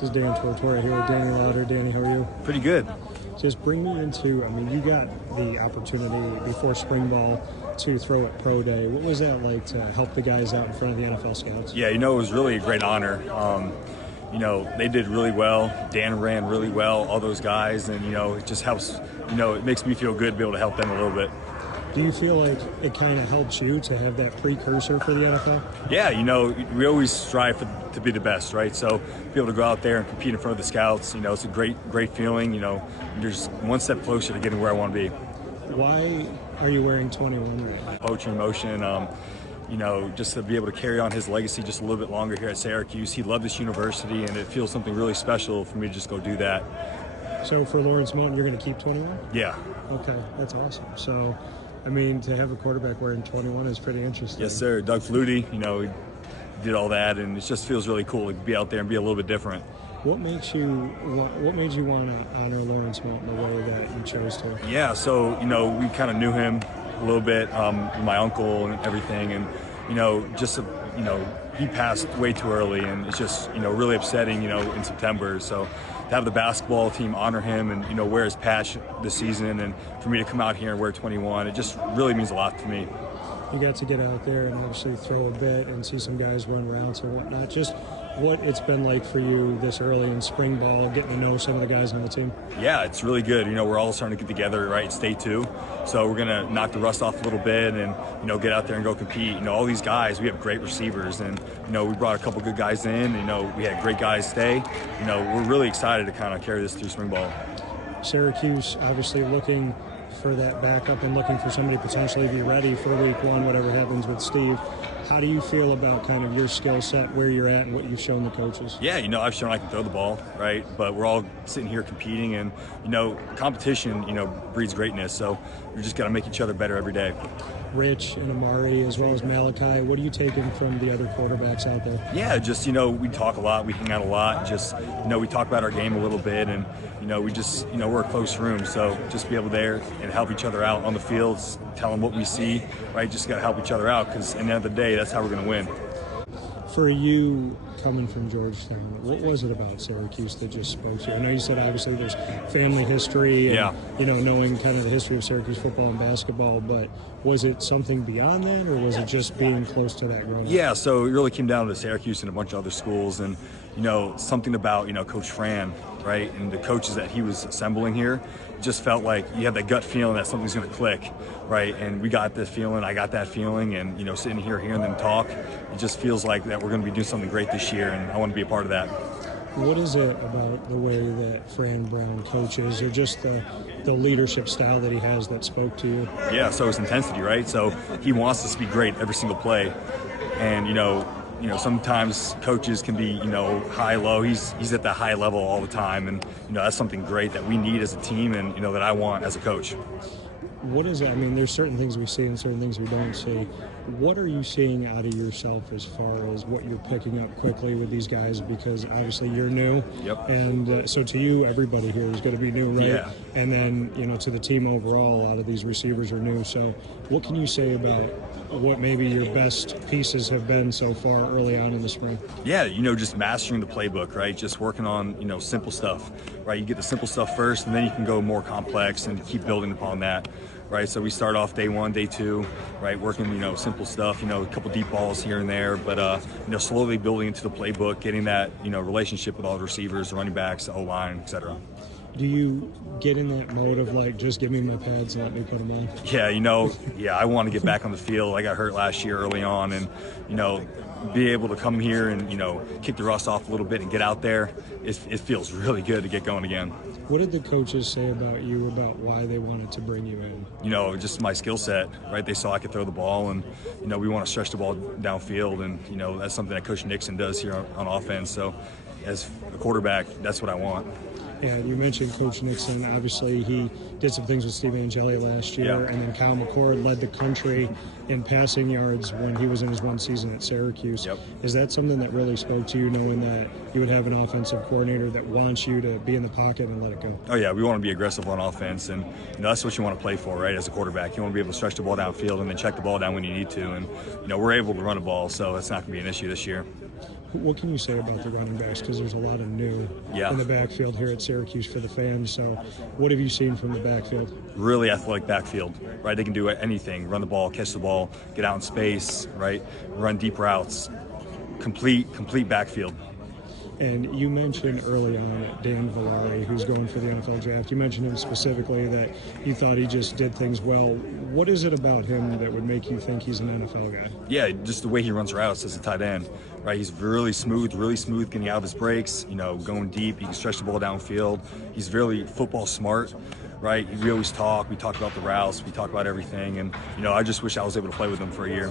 This is Dan Tortora here with Danny Lauter. Danny, how are you? Pretty good. Just bring me into, you got the opportunity before spring ball to throw at Pro Day. What was that like to help the guys out in front of the NFL scouts? Yeah, it was really a great honor. They did really well. Dan ran really well, all those guys, and, it just helps, it makes me feel good to be able to help them a little bit. Do you feel like it kind of helps you to have that precursor for the NFL? Yeah, we always strive to be the best, right? So be able to go out there and compete in front of the scouts, it's a great feeling. You're just one step closer to getting where I want to be. Why are you wearing 21 right now? Poetry in motion, just to be able to carry on his legacy just a little bit longer here at Syracuse. He loved this university, and it feels something really special for me to just go do that. So for Lawrence Mountain, you're going to keep 21? Yeah. Okay, that's awesome. So, to have a quarterback wearing 21 is pretty interesting. Yes, sir. Doug Flutie, he did all that, and it just feels really cool to be out there and be a little bit different. What made you want to honor Lawrence Mountain the way that you chose to? Yeah, so, we kind of knew him a little bit, my uncle and everything, and, he passed way too early, and it's just, really upsetting, in September. So to have the basketball team honor him and, wear his patch this season, and for me to come out here and wear 21, it just really means a lot to me. You got to get out there and obviously throw a bit and see some guys run routes and whatnot. Just what it's been like for you this early in spring ball, getting to know some of the guys on the team. Yeah, it's really good. We're all starting to get together, right? It's day 2. So we're going to knock the rust off a little bit and, get out there and go compete. All these guys, we have great receivers, and, we brought a couple good guys in. We had great guys stay. We're really excited to kind of carry this through spring ball. Syracuse obviously looking for that backup and looking for somebody to potentially be ready for week 1, whatever happens with Steve. How do you feel about kind of your skill set, where you're at, and what you've shown the coaches? Yeah, I've shown I can throw the ball, right? But we're all sitting here competing, and, competition, breeds greatness. So we just got to make each other better every day. Rich and Amari, as well as Malachi, what are you taking from the other quarterbacks out there? Yeah, just, we talk a lot, we hang out a lot, just, we talk about our game a little bit, and, we just, we're a close room, so just be able there and help each other out on the fields, tell them what we see, right? Just got to help each other out, because at the end of the day, that's how we're going to win. For you, coming from Georgetown, what was it about Syracuse that just spoke to you? I know you said obviously there's family history and, yeah, knowing kind of the history of Syracuse football and basketball, but was it something beyond that, or was it just being close to that growing up? Yeah, so it really came down to Syracuse and a bunch of other schools, and, something about, Coach Fran, right, and the coaches that he was assembling here, just felt like you had that gut feeling that something's going to click, right? And we got this feeling, I got that feeling, and, sitting here hearing them talk, it just feels like that we're going to be doing something great this year, and I want to be a part of that. What is it about the way that Fran Brown coaches, or just the leadership style that he has, that spoke to you? Yeah, so it's intensity, right? So he wants us to be great every single play, and, sometimes coaches can be, high, low. He's at that high level all the time, and, that's something great that we need as a team, and, that I want as a coach. What is it? There's certain things we see and certain things we don't see. What are you seeing out of yourself as far as what you're picking up quickly with these guys? Because obviously you're new. Yep. And so to you, everybody here is going to be new, right? Yeah. And then, to the team overall, a lot of these receivers are new. So what can you say about what maybe your best pieces have been so far early on in the spring? Yeah, just mastering the playbook, right? Just working on, simple stuff, right? You get the simple stuff first, and then you can go more complex and keep building upon that, right? So we start off day 1, day 2, right? Working, simple stuff, a couple deep balls here and there, but, slowly building into the playbook, getting that, relationship with all the receivers, the running backs, the O-line, et cetera. Do you get in that mode of like, just give me my pads and let me put them on? Yeah, I want to get back on the field. I got hurt last year early on, and, be able to come here and, kick the rust off a little bit and get out there, it feels really good to get going again. What did the coaches say about you, about why they wanted to bring you in? Just my skill set, right? They saw I could throw the ball, and, we want to stretch the ball downfield, and, that's something that Coach Nixon does here on offense. So as a quarterback, that's what I want. And you mentioned Coach Nixon. Obviously, he did some things with Steve Angeli last year, yeah, and then Kyle McCord led the country in passing yards when he was in his one season at Syracuse. Yep. Is that something that really spoke to you, knowing that you would have an offensive coordinator that wants you to be in the pocket and let it go? Oh, yeah, we want to be aggressive on offense, and that's what you want to play for, right, as a quarterback. You want to be able to stretch the ball downfield and then check the ball down when you need to, and, we're able to run a ball, so it's not going to be an issue this year. What can you say about the running backs? Because there's a lot of new in the backfield here at Syracuse for the fans. So what have you seen from the backfield? Really athletic backfield, right? They can do anything, run the ball, catch the ball, get out in space, right? Run deep routes, complete backfield. And you mentioned early on Dan Villari, who's going for the NFL draft. You mentioned him specifically that you thought he just did things well. What is it about him that would make you think he's an NFL guy? Yeah, just the way he runs routes as a tight end, right? He's really smooth getting out of his breaks, going deep. He can stretch the ball downfield. He's really football smart, right? We always talk. We talk about the routes. We talk about everything. And, I just wish I was able to play with him for a year.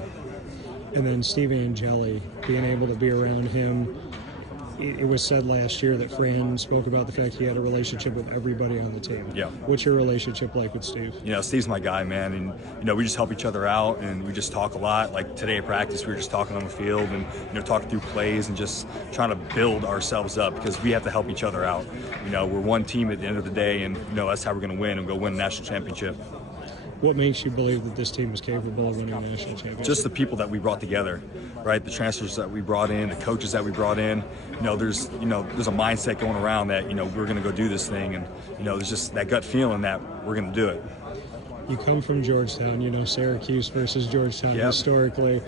And then Steve Angeli, being able to be around him. It was said last year that Fran spoke about the fact he had a relationship with everybody on the team. Yeah. What's your relationship like with Steve? Steve's my guy, man, and we just help each other out, and we just talk a lot. Like today at practice, we were just talking on the field and talking through plays and just trying to build ourselves up because we have to help each other out. We're one team at the end of the day, and that's how we're going to win and go win a national championship. What makes you believe that this team is capable of winning a national championship? Just the people that we brought together, right? The transfers that we brought in, the coaches that we brought in. There's a mindset going around that we're going to go do this thing, and there's just that gut feeling that we're going to do it. You come from Georgetown, Syracuse versus Georgetown historically.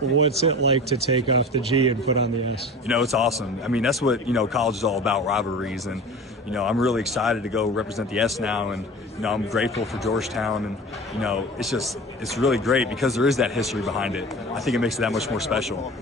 What's it like to take off the G and put on the S? It's awesome. I mean, that's what college is all about, rivalries, and I'm really excited to go represent the S now, and I'm grateful for Georgetown, and it's really great because there is that history behind it. I think it makes it that much more special.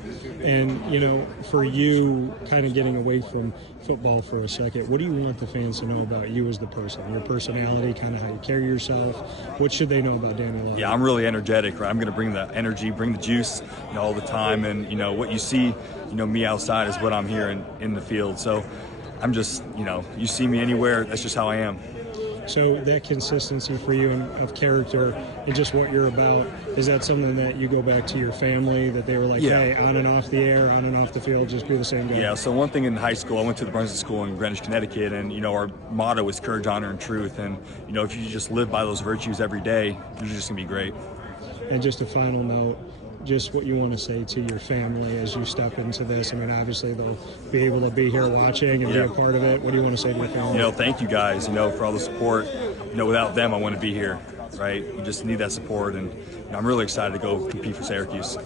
And for you, kind of getting away from football for a second, what do you want the fans to know about you as the person, your personality, kind of how you carry yourself? What should they know about Danny Lauter? Yeah, I'm really energetic, right? I'm going to bring the energy, bring the juice, all the time, and what you see, me outside is what I'm here in the field. So I'm just, you see me anywhere, that's just how I am. So that consistency for you of character and just what you're about, is that something that you go back to your family, that they were like, hey, on and off the air, on and off the field, just be the same guy? Yeah, so one thing in high school, I went to the Brunswick School in Greenwich, Connecticut, and, our motto is courage, honor, and truth. And, if you just live by those virtues every day, you're just going to be great. And just a final note, just what you want to say to your family as you step into this. I mean, obviously they'll be able to be here watching and be a part of it. What do you want to say to your family? Thank you guys, for all the support. Without them, I wouldn't be here, right? You just need that support, and I'm really excited to go compete for Syracuse.